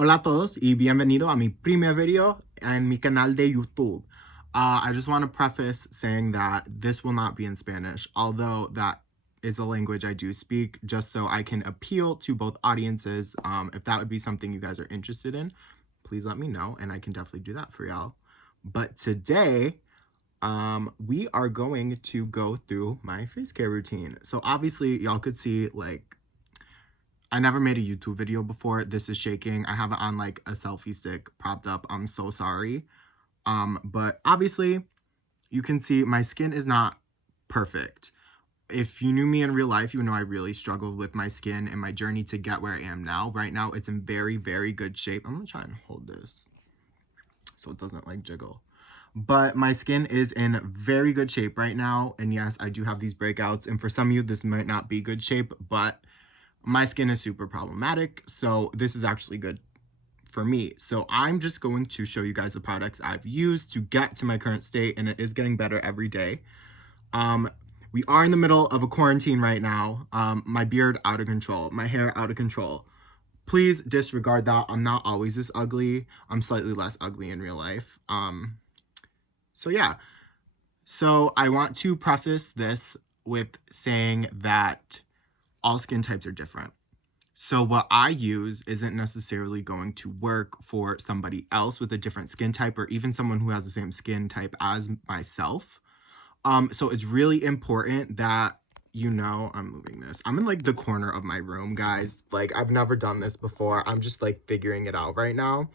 Hola a todos y bienvenido a mi primer video en mi canal de YouTube. I just want to preface saying that this will not be in Spanish, although that is a language I do speak, just so I can appeal to both audiences. If that would be something you guys are interested in, please let me know and I can definitely do that for y'all. But today, we are going to go through my face care routine. So obviously y'all could see, like, I never made a YouTube video before. This is shaking. I have it on like a selfie stick propped up. I'm so sorry. But obviously you can see my skin is not perfect. If you knew me in real life, you know I really struggled with my skin and my journey to get where I am now. Right now, it's in very, very good shape. I'm gonna try and hold this so it doesn't like jiggle. But my skin is in very good shape right now. And yes, I do have these breakouts. And for some of you, this might not be good shape, but my skin is super problematic, so this is actually good for me. So I'm just going to show you guys the products I've used to get to my current state, and it is getting better every day. We are in the middle of a quarantine right now. My beard out of control, my hair out of control. Please disregard that. I'm not always this ugly. I'm slightly less ugly in real life. So yeah. So I want to preface this with saying that all skin types are different. So what I use isn't necessarily going to work for somebody else with a different skin type or even someone who has the same skin type as myself. So it's really important that, you know, I'm moving this. I'm in like the corner of my room, guys. Like, I've never done this before. I'm just like figuring it out right now.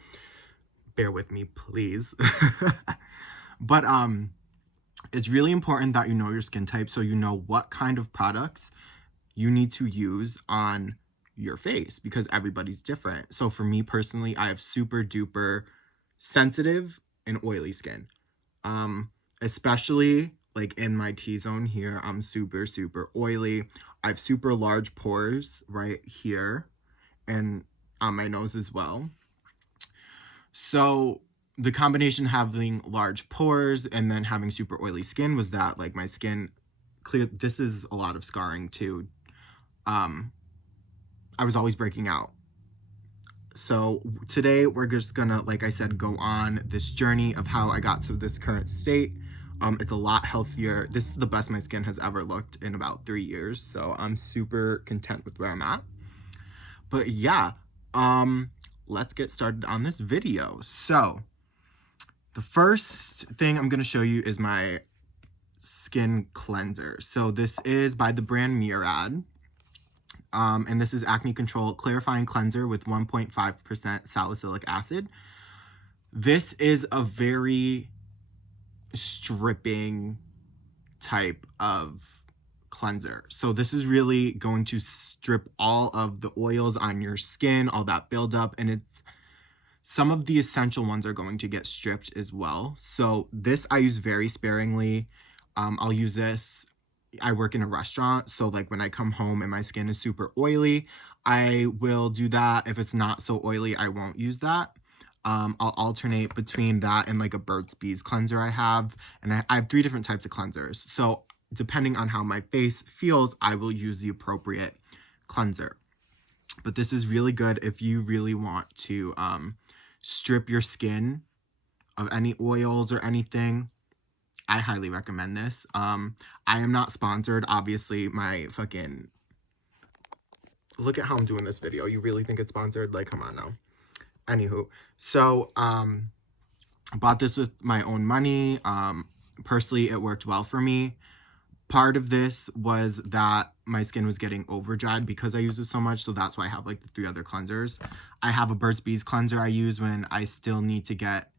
Bear with me, please. But it's really important that you know your skin type so you know what kind of products you need to use on your face because everybody's different. So for me personally, I have super duper sensitive and oily skin. Especially like in my T-zone here, I'm super, super oily. I have super large pores right here and on my nose as well. So the combination having large pores and then having super oily skin was that like my skin clear. This is a lot of scarring too. I was always breaking out. So today we're just gonna, like I said, go on this journey of how I got to this current state. It's a lot healthier. This is the best my skin has ever looked in about 3 years. So I'm super content with where I'm at. But yeah, let's get started on this video. So the first thing I'm gonna show you is my skin cleanser. So this is by the brand Murad. And this is Acne Control Clarifying Cleanser with 1.5% salicylic acid. This is a very stripping type of cleanser. So this is really going to strip all of the oils on your skin, all that buildup, and some of the essential ones are going to get stripped as well. So this I use very sparingly. I'll use this. I work in a restaurant, so like when I come home and my skin is super oily, I will do that. If it's not so oily, I won't use that. I'll alternate between that and like a Burt's Bees cleanser I have. And I have 3 different types of cleansers. So depending on how my face feels, I will use the appropriate cleanser. But this is really good if you really want to strip your skin of any oils or anything. I highly recommend this. I am not sponsored. Obviously, my fucking... Look at how I'm doing this video. You really think it's sponsored? Like, come on now. Anywho, so, I bought this with my own money. Personally, it worked well for me. Part of this was that my skin was getting over dried because I use it so much. So that's why I have like the 3 other cleansers. I have a Burt's Bees cleanser I use when I still need to get,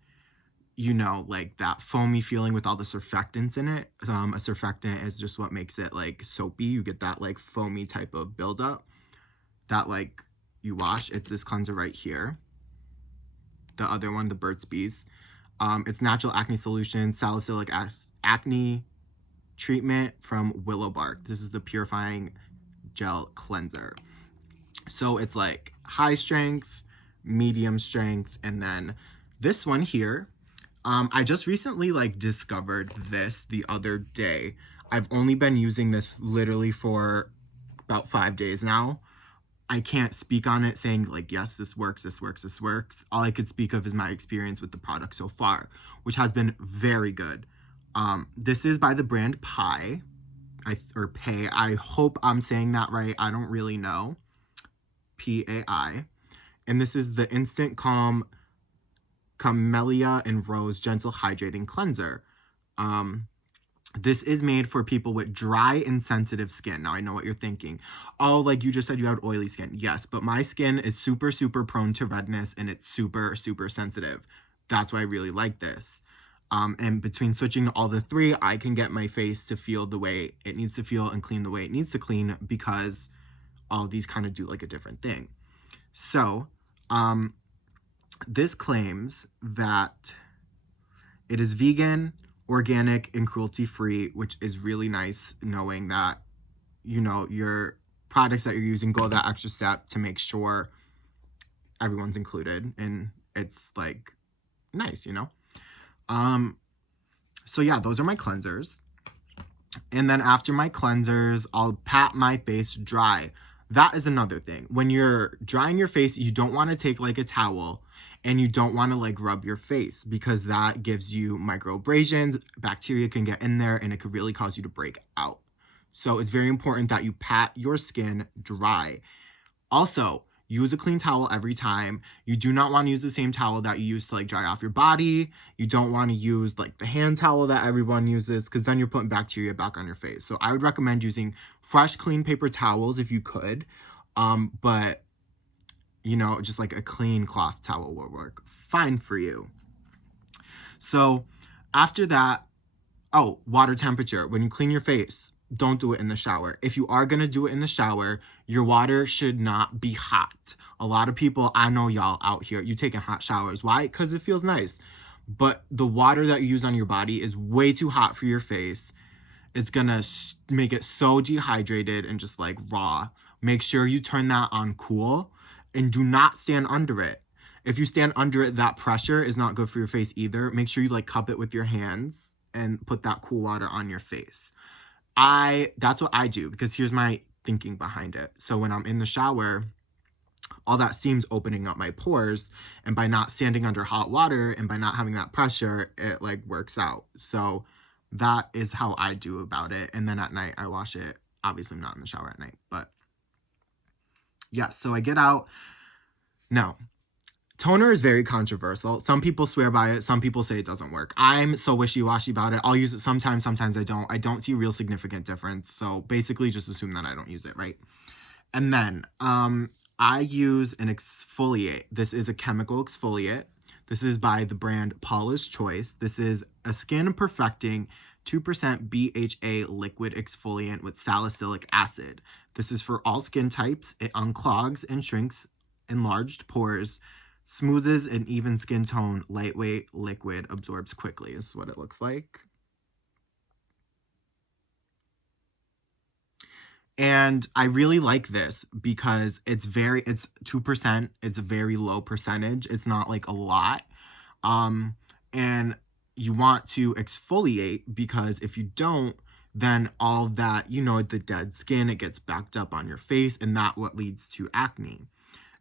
you know, like that foamy feeling with all the surfactants in it. A surfactant is just what makes it like soapy. You get that like foamy type of buildup that like you wash. It's this cleanser right here. The other one, the Burt's Bees. It's natural acne solution, salicylic acne treatment from Willow Bark. This is the purifying gel cleanser. So it's like high strength, medium strength, and then this one here. I just recently like discovered this the other day. I've only been using this literally for about 5 days now. I can't speak on it saying like, yes, this works, this works, this works. All I could speak of is my experience with the product so far, which has been very good. This is by the brand Pai, or Pay. I hope I'm saying that right. I don't really know. Pai. And this is the Instant Calm Camellia and Rose Gentle Hydrating Cleanser. This is made for people with dry and sensitive skin. Now, I know what you're thinking. Oh, like you just said you had oily skin. Yes, but my skin is super, super prone to redness and it's super, super sensitive. That's why I really like this. And between switching to all the three, I can get my face to feel the way it needs to feel and clean the way it needs to clean, because all these kind of do like a different thing. So, this claims that it is vegan, organic, and cruelty-free, which is really nice, knowing that, you know, your products that you're using go that extra step to make sure everyone's included, and it's like nice, you know. So yeah, those are my cleansers. And then after my cleansers, I'll pat my face dry. That is another thing. When you're drying your face, you don't want to take like a towel and you don't want to like rub your face, because that gives you microabrasions. Bacteria can get in there and it could really cause you to break out. So it's very important that you pat your skin dry. Also, use a clean towel every time. You do not want to use the same towel that you use to like dry off your body. You don't want to use like the hand towel that everyone uses, because then you're putting bacteria back on your face. So I would recommend using fresh, clean paper towels if you could. But you know, just like a clean cloth towel will work fine for you. So after that, oh, water temperature. When you clean your face, don't do it in the shower. If you are going to do it in the shower, your water should not be hot. A lot of people, I know y'all out here, you taking hot showers. Why? Because it feels nice. But the water that you use on your body is way too hot for your face. It's going to make it so dehydrated and just like raw. Make sure you turn that on cool and do not stand under it. If you stand under it, that pressure is not good for your face either. Make sure you like cup it with your hands and put that cool water on your face. That's what I do, because here's my thinking behind it. So when I'm in the shower, all that steam's opening up my pores, and by not standing under hot water and by not having that pressure, it like works out. So that is how I do about it. And then at night I wash it. Obviously I'm not in the shower at night, but yeah, so I get out. Now, toner is very controversial. Some people swear by it. Some people say it doesn't work. I'm so wishy-washy about it. I'll use it sometimes. Sometimes I don't. I don't see a real significant difference. So basically just assume that I don't use it, right? And then I use an exfoliate. This is a chemical exfoliate. This is by the brand Paula's Choice. This is a skin perfecting 2% BHA liquid exfoliant with salicylic acid. This is for all skin types. It unclogs and shrinks enlarged pores, smooths an even skin tone, lightweight, liquid, absorbs quickly. This is what it looks like. And I really like this because it's 2%. It's a very low percentage. It's not like a lot. And you want to exfoliate, because if you don't, then all that, you know, the dead skin, it gets backed up on your face, and that what leads to acne.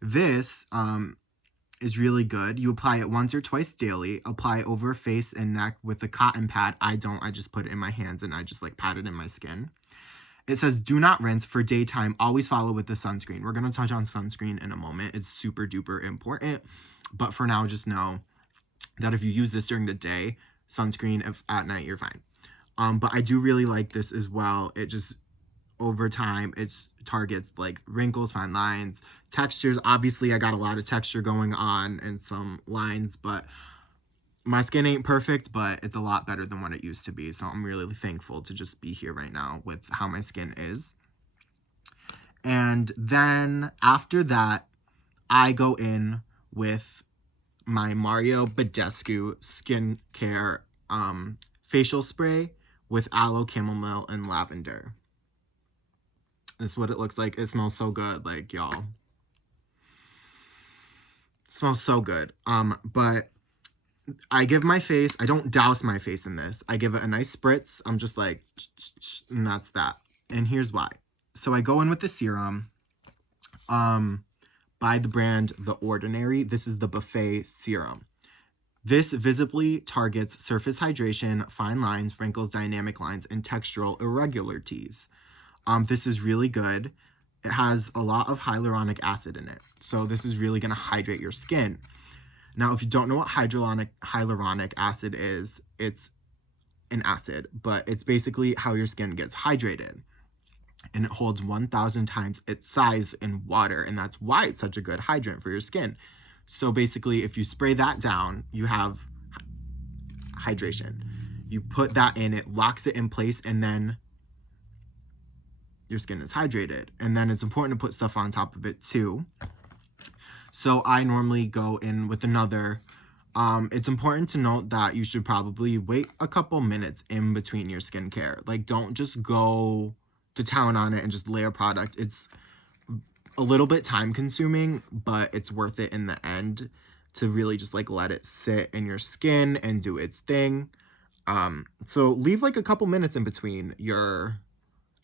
This is really good. You apply it once or twice daily. Apply over face and neck with a cotton pad. I just put it in my hands and I just like pat it in my skin. It says, do not rinse for daytime. Always follow with the sunscreen. We're going to touch on sunscreen in a moment. It's super duper important. But for now, just know that if you use this during the day, sunscreen, if at night, you're fine. But I do really like this as well. It just, over time, it targets like wrinkles, fine lines, textures. Obviously, I got a lot of texture going on and some lines, but my skin ain't perfect, but it's a lot better than what it used to be. So I'm really thankful to just be here right now with how my skin is. And then after that, I go in with my Mario Badescu skincare facial spray with aloe, chamomile, and lavender. This is what it looks like. It smells so good, like, y'all. It smells so good. But I give my face, I don't douse my face in this. I give it a nice spritz. I'm just like, and that's that. And here's why. So I go in with the serum. by the brand The Ordinary. This is the Buffet Serum. This visibly targets surface hydration, fine lines, wrinkles, dynamic lines, and textural irregularities. This is really good. It has a lot of hyaluronic acid in it, so this is really going to hydrate your skin. Now, if you don't know what hyaluronic acid is, it's an acid, but it's basically how your skin gets hydrated. And it holds 1,000 times its size in water, and that's why it's such a good hydrant for your skin. So basically, if you spray that down, you have hydration. You put that in, it locks it in place, and then your skin is hydrated. And then it's important to put stuff on top of it too. So I normally go in with another. It's important to note that you should probably wait a couple minutes in between your skincare. Like, don't just go to town on it and just layer product. It's a little bit time consuming, but it's worth it in the end to really just like let it sit in your skin and do its thing. So leave like a couple minutes in between your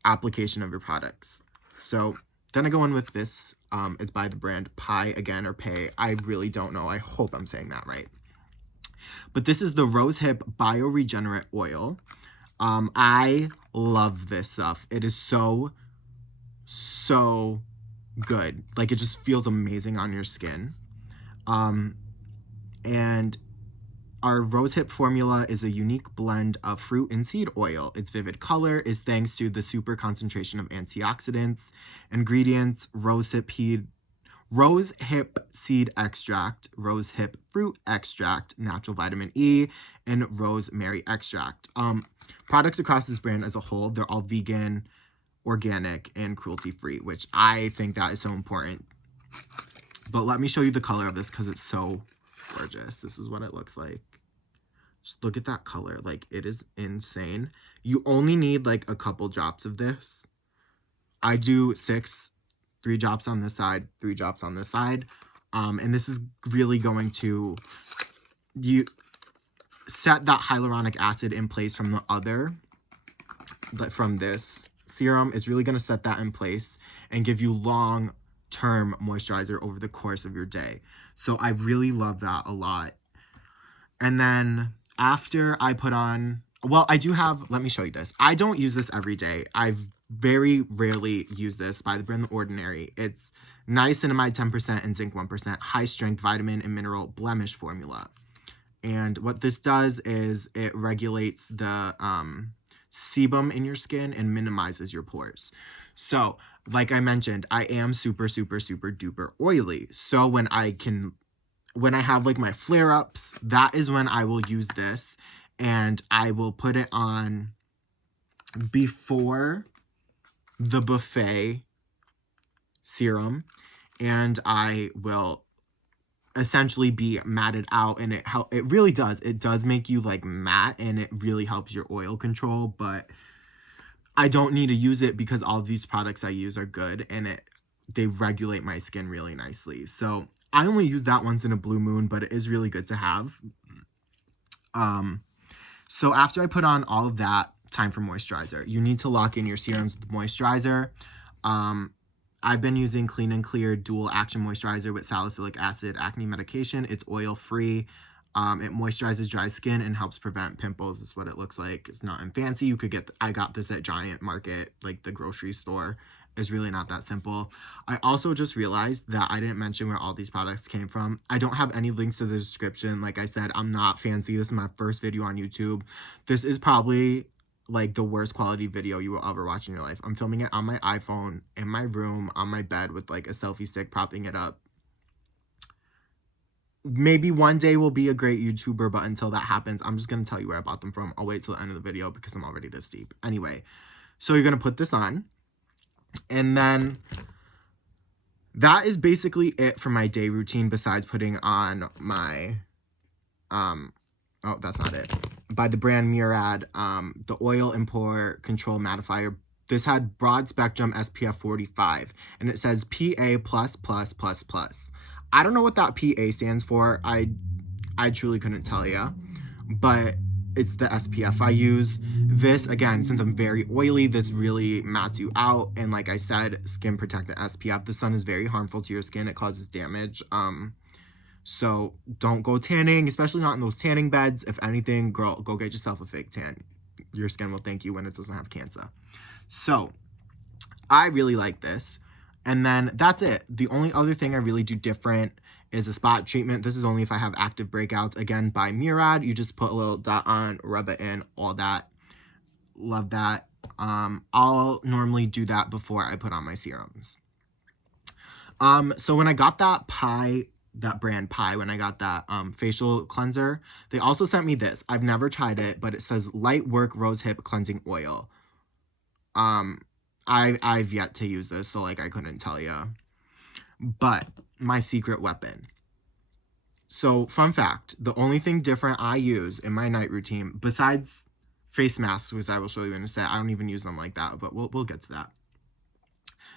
application of your products. So then I go in with this. It's by the brand Pai again, or Pay. I really don't know. I hope I'm saying that right. But this is the Rosehip Bioregenerate Oil. I love this stuff. It is so good. Like, it just feels amazing on your skin. And our Rosehip formula is a unique blend of fruit and seed oil. Its vivid color is thanks to the super concentration of antioxidants, ingredients, rosehip seed extract, rosehip fruit extract, natural vitamin E, and rosemary extract. Products across this brand as a whole, they're all vegan, organic, and cruelty-free, which I think that is so important. But let me show you the color of this because it's so gorgeous. This is what it looks like. Just look at that color. Like, it is insane. You only need like a couple drops of this. I do 6, 3 drops on this side, 3 drops on this side. And this is really going to set that hyaluronic acid in place from the other, from this serum. Is really going to set that in place and give you long-term moisturizer over the course of your day. So I really love that a lot. And then after I put on, well, I do have, let me show you this. I don't use this every day. I very rarely use this by the brand The Ordinary. It's niacinamide 10% and zinc 1%, high-strength vitamin and mineral blemish formula. And what this does is it regulates the sebum in your skin and minimizes your pores. So, like I mentioned, I am super duper oily. So when I have like my flare-ups, that is when I will use this, and I will put it on before the Buffet serum, and I will essentially be matted out, and it really does. It does make you like matte, and it really helps your oil control, but I don't need to use it because all of these products I use are good, and they regulate my skin really nicely. So I only use that once in a blue moon, but it is really good to have. So after I put on all of that, time for moisturizer. You need to lock in your serums with moisturizer. I've been using Clean and Clear Dual Action Moisturizer with salicylic acid acne medication. It's oil-free. It moisturizes dry skin and helps prevent pimples. Is what it looks like. It's nothing fancy. You could get, I got this at Giant Market, like the grocery store. It's really not that simple. I also just realized that I didn't mention where all these products came from. I don't have any links to the description. Like I said, I'm not fancy. This is my first video on YouTube. This is probably like the worst quality video you will ever watch in your life. I'm filming it on my iPhone in my room on my bed with like a selfie stick propping it up. Maybe one day we'll be a great YouTuber, but until that happens, I'm just going to tell you where I bought them from. I'll wait till the end of the video because I'm already this deep. Anyway, so you're going to put this on, and then that is basically it for my day routine besides putting on my, oh, that's not it. By the brand Murad, the Oil and Pore Control Mattifier. This had broad spectrum SPF 45, and it says PA++++. I don't know what that PA stands for. I truly couldn't tell you, but it's the SPF I use. This, again, since I'm very oily, this really mats you out. And like I said, skin protectant SPF. The sun is very harmful to your skin. It causes damage. So don't go tanning, especially not in those tanning beds. If anything, girl, go get yourself a fake tan. Your skin will thank you when it doesn't have cancer. So I really like this. And then that's it. The only other thing I really do different is a spot treatment. This is only if I have active breakouts. Again, by Murad. You just put a little dot on, rub it in, all that. Love that. I'll normally do that before I put on my serums. So when I got that brand Pai, when I got that facial cleanser, they also sent me this. I've never tried it, but it says Light Work Rose Hip Cleansing Oil. I've yet to use this, so like I couldn't tell you. But my secret weapon. So fun fact, the only thing different I use in my night routine, besides face masks, which I will show you in a sec, I don't even use them like that, but we'll get to that.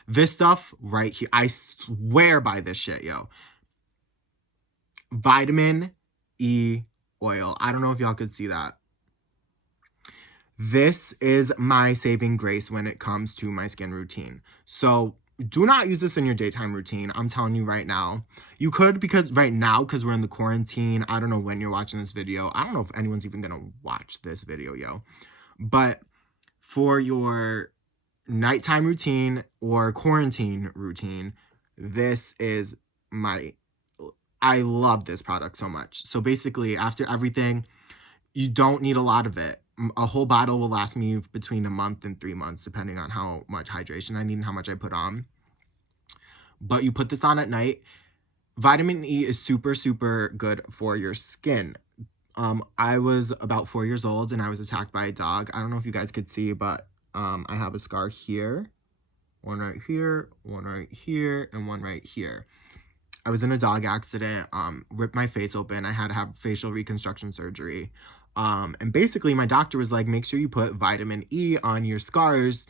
This stuff right here, I swear by this shit, yo. Vitamin E oil. I don't know if y'all could see that. This is my saving grace when it comes to my skin routine. So do not use this in your daytime routine. I'm telling you right now. You could, because right now, because we're in the quarantine, I don't know when you're watching this video. I don't know if anyone's even going to watch this video, yo. But for your nighttime routine or quarantine routine, this is I love this product so much. So basically, after everything, you don't need a lot of it. A whole bottle will last me between a month and 3 months, depending on how much hydration I need and how much I put on. But you put this on at night. Vitamin E is super, super good for your skin. I was about 4 years old and I was attacked by a dog. I don't know if you guys could see, but I have a scar here, one right here, one right here, and one right here. I was in a dog accident, ripped my face open. I had to have facial reconstruction surgery. And basically my doctor was like, make sure you put vitamin E on your scars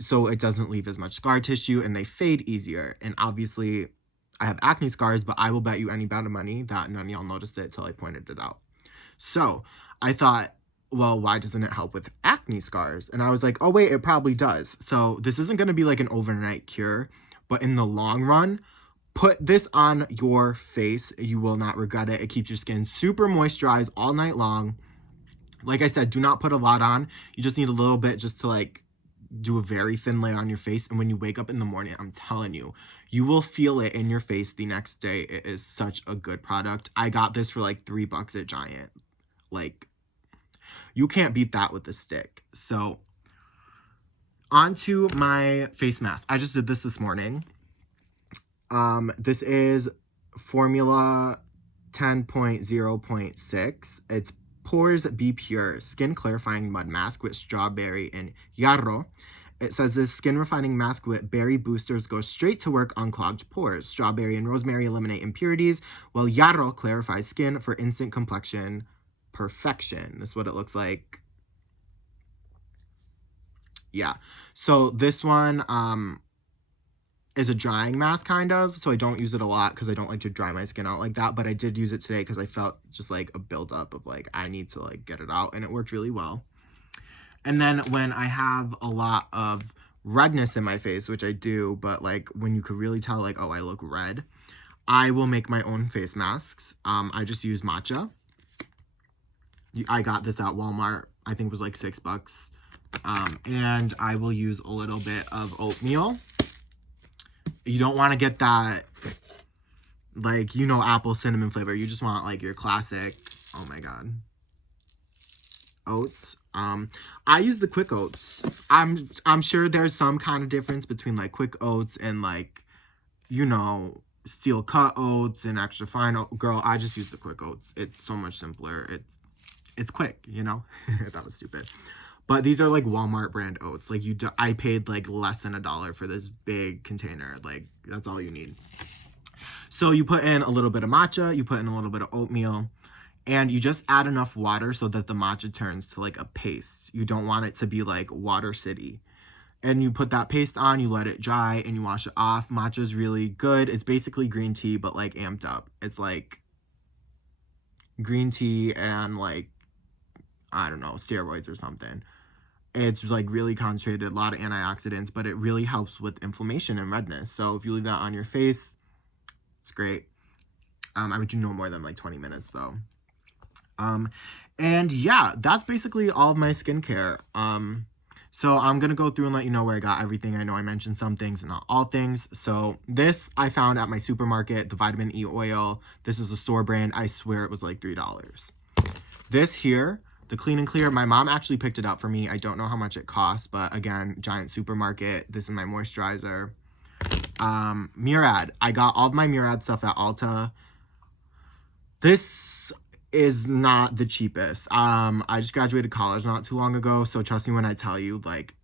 so it doesn't leave as much scar tissue and they fade easier. And obviously I have acne scars, but I will bet you any amount of money that none of y'all noticed it till I pointed it out. So I thought, well, why doesn't it help with acne scars? And I was like, oh wait, it probably does. So this isn't going to be like an overnight cure, but in the long run, put this on your face. You will not regret it. It keeps your skin super moisturized all night long. Like I said, do not put a lot on. You just need a little bit just to like do a very thin layer on your face. And when you wake up in the morning, I'm telling you, you will feel it in your face the next day. It is such a good product. I got this for like $3 at Giant. Like, you can't beat that with a stick. So onto my face mask. I just did this morning. This is Formula 10.0.6. It's Pores Be Pure Skin Clarifying Mud Mask with Strawberry and Yarrow. It says this skin refining mask with berry boosters goes straight to work on clogged pores. Strawberry and rosemary eliminate impurities, while Yarrow clarifies skin for instant complexion perfection. That's what it looks like. Yeah. So this one is a drying mask kind of, so I don't use it a lot because I don't like to dry my skin out like that, but I did use it today because I felt just like a buildup of like I need to like get it out, and it worked really well. And then when I have a lot of redness in my face, which I do, but like when you could really tell like, oh, I look red, I will make my own face masks. I just use matcha. I got this at Walmart. I think it was like $6. And I will use a little bit of oatmeal. You don't want to get that, like, you know, apple cinnamon flavor. You just want, like, your classic, oh my god, oats. I use the quick oats. I'm sure there's some kind of difference between, like, quick oats and, like, you know, steel cut oats and extra fine oats. Girl, I just use the quick oats. It's so much simpler. It's quick, you know? That was stupid. But these are like Walmart brand oats. Like I paid like less than $1 for this big container. Like that's all you need. So you put in a little bit of matcha, you put in a little bit of oatmeal, and you just add enough water so that the matcha turns to like a paste. You don't want it to be like Water City. And you put that paste on, you let it dry, and you wash it off. Matcha is really good. It's basically green tea, but like amped up. It's like green tea and like I don't know, steroids or something. It's like really concentrated, a lot of antioxidants, but it really helps with inflammation and redness. So if you leave that on your face, it's great. I would do no more than like 20 minutes though. And yeah, that's basically all of my skincare. So I'm gonna go through and let you know where I got everything. I know I mentioned some things and not all things. So this I found at my supermarket, the vitamin E oil. This is a store brand. I swear it was like $3. This here, the Clean and Clear, my mom actually picked it up for me. I don't know how much it costs, but again, giant supermarket. This is my moisturizer. Murad. I got all of my Murad stuff at Ulta. This is not the cheapest. I just graduated college not too long ago, so trust me when I tell you, like,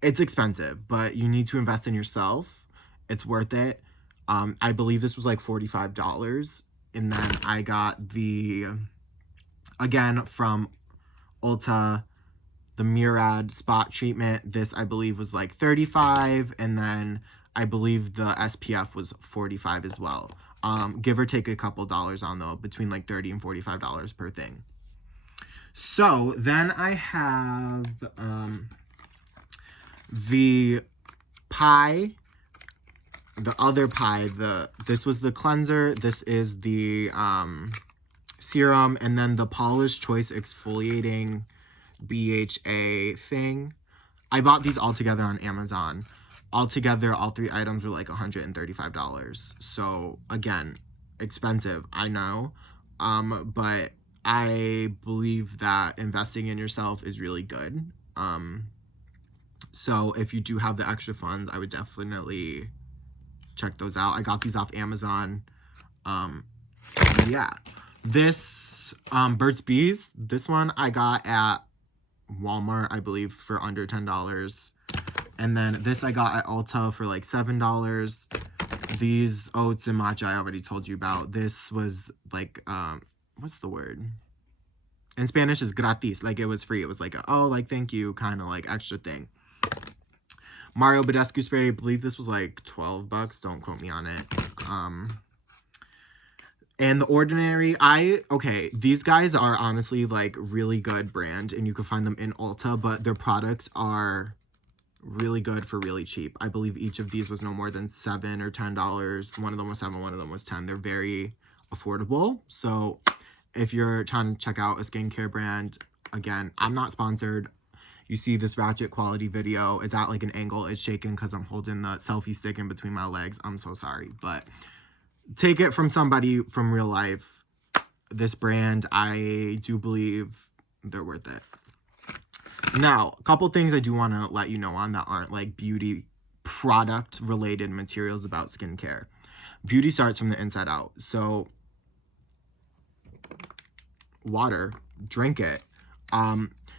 it's expensive, but you need to invest in yourself. It's worth it. I believe this was like $45. And then I got the, again, from Ulta, the Murad spot treatment. This I believe was like $35, and then I believe the SPF was $45 as well. Give or take a couple dollars on though, between like $30 and $45 per thing. So then I have the pie, the other pie. This was the cleanser. This is the serum, and then the Paula's Choice exfoliating BHA thing. I bought these all together on Amazon. Altogether, all three items were like $135. So again, expensive, I know. But I believe that investing in yourself is really good. So if you do have the extra funds, I would definitely check those out. I got these off Amazon. Yeah. This Burt's Bees, this one I got at Walmart, I believe, for under $10. And then this I got at Ulta for like $7. These oats and matcha I already told you about. This was like, what's the word? In Spanish is gratis. Like it was free. It was like, oh, like thank you, kind of like extra thing. Mario Badescu spray, I believe this was like $12. Don't quote me on it. And The Ordinary, okay, these guys are honestly like really good brand, and you can find them in Ulta, but their products are really good for really cheap. I believe each of these was no more than $7 or $10. One of them was $7, one of them was $10. They're very affordable. So if you're trying to check out a skincare brand, again, I'm not sponsored. You see this ratchet quality video. It's at like an angle. It's shaking because I'm holding the selfie stick in between my legs. I'm so sorry, but take it from somebody from real life. This brand, I do believe they're worth it. Now, a couple things I do want to let you know on that aren't like beauty product related materials about skincare. Beauty starts from the inside out. So water, drink it.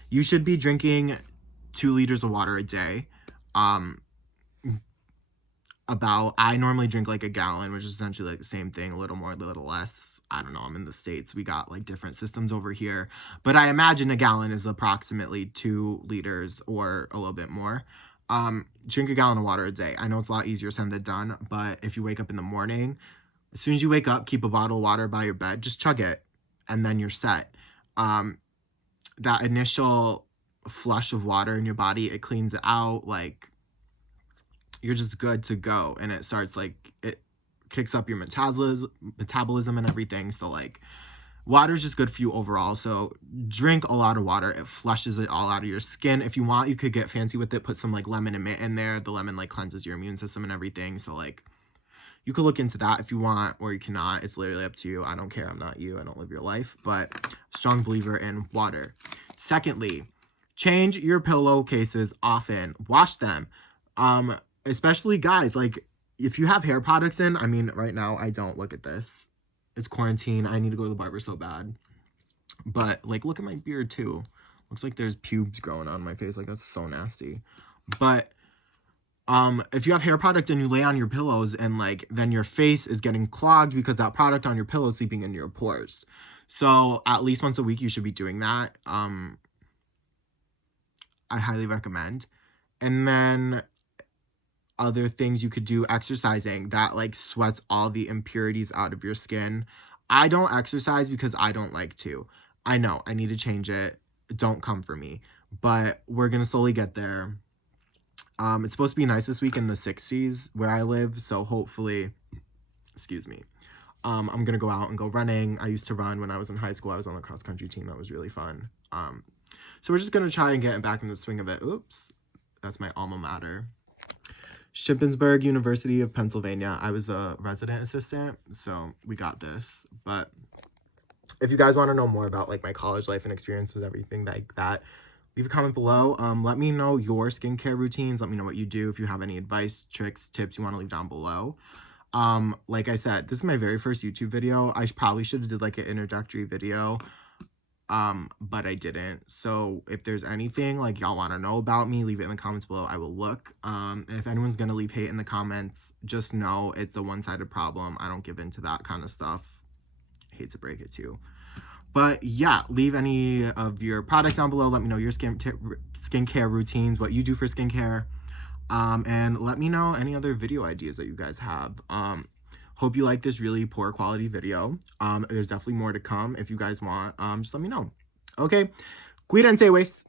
You should be drinking 2 liters of water a day. I normally drink like a gallon, which is essentially like the same thing, a little more, a little less. I don't know, I'm in the States. We got like different systems over here. But I imagine a gallon is approximately 2 liters or a little bit more. Drink a gallon of water a day. I know it's a lot easier said than done, but if you wake up in the morning, as soon as you wake up, keep a bottle of water by your bed. Just chug it, and then you're set. That initial flush of water in your body, it cleans it out. Like, you're just good to go. And it starts like, it kicks up your metabolism and everything. So like, water is just good for you overall. So drink a lot of water. It flushes it all out of your skin. If you want, you could get fancy with it. Put some like lemon and mint in there. The lemon like cleanses your immune system and everything. So like, you could look into that if you want, or you cannot. It's literally up to you. I don't care. I'm not you. I don't live your life. But strong believer in water. Secondly, change your pillowcases often. Wash them. Especially guys, like if you have hair products in, I mean, right now I don't. Look at this. It's quarantine. I need to go to the barber so bad. But like, look at my beard too. Looks like there's pubes growing on my face. Like, that's so nasty. But if you have hair product and you lay on your pillows and like then your face is getting clogged because that product on your pillow is seeping into your pores. So at least once a week you should be doing that. I highly recommend. And then other things you could do, exercising, that like sweats all the impurities out of your skin. I don't exercise because I don't like to. I know I need to change it. don't come for me. But we're gonna slowly get there. It's supposed to be nice this week in the 60s where I live, so hopefully, excuse me. I'm gonna go out and go running. I used to run when I was in high school. I was on the cross country team. That was really fun. So we're just gonna try and get back in the swing of it. Oops, that's my alma mater. Shippensburg University of Pennsylvania. I was a resident assistant, so we got this. But if you guys want to know more about like my college life and experiences, everything like that, leave a comment below. Let me know your skincare routines. Let me know what you do. If you have any advice, tricks, tips you want to leave down below. Like I said, this is my very first YouTube video. I probably should have did like an introductory video, but I didn't. So if there's anything like y'all want to know about me, leave it in the comments below. I will look. And if anyone's gonna leave hate in the comments, just know it's a one-sided problem. I don't give into that kind of stuff. I hate to break it to you. But yeah, leave any of your products down below. Let me know your skincare routines, what you do for skincare. And let me know any other video ideas that you guys have. Hope you like this really poor quality video. There's definitely more to come if you guys want. Just let me know. Okay, cuídense, ways.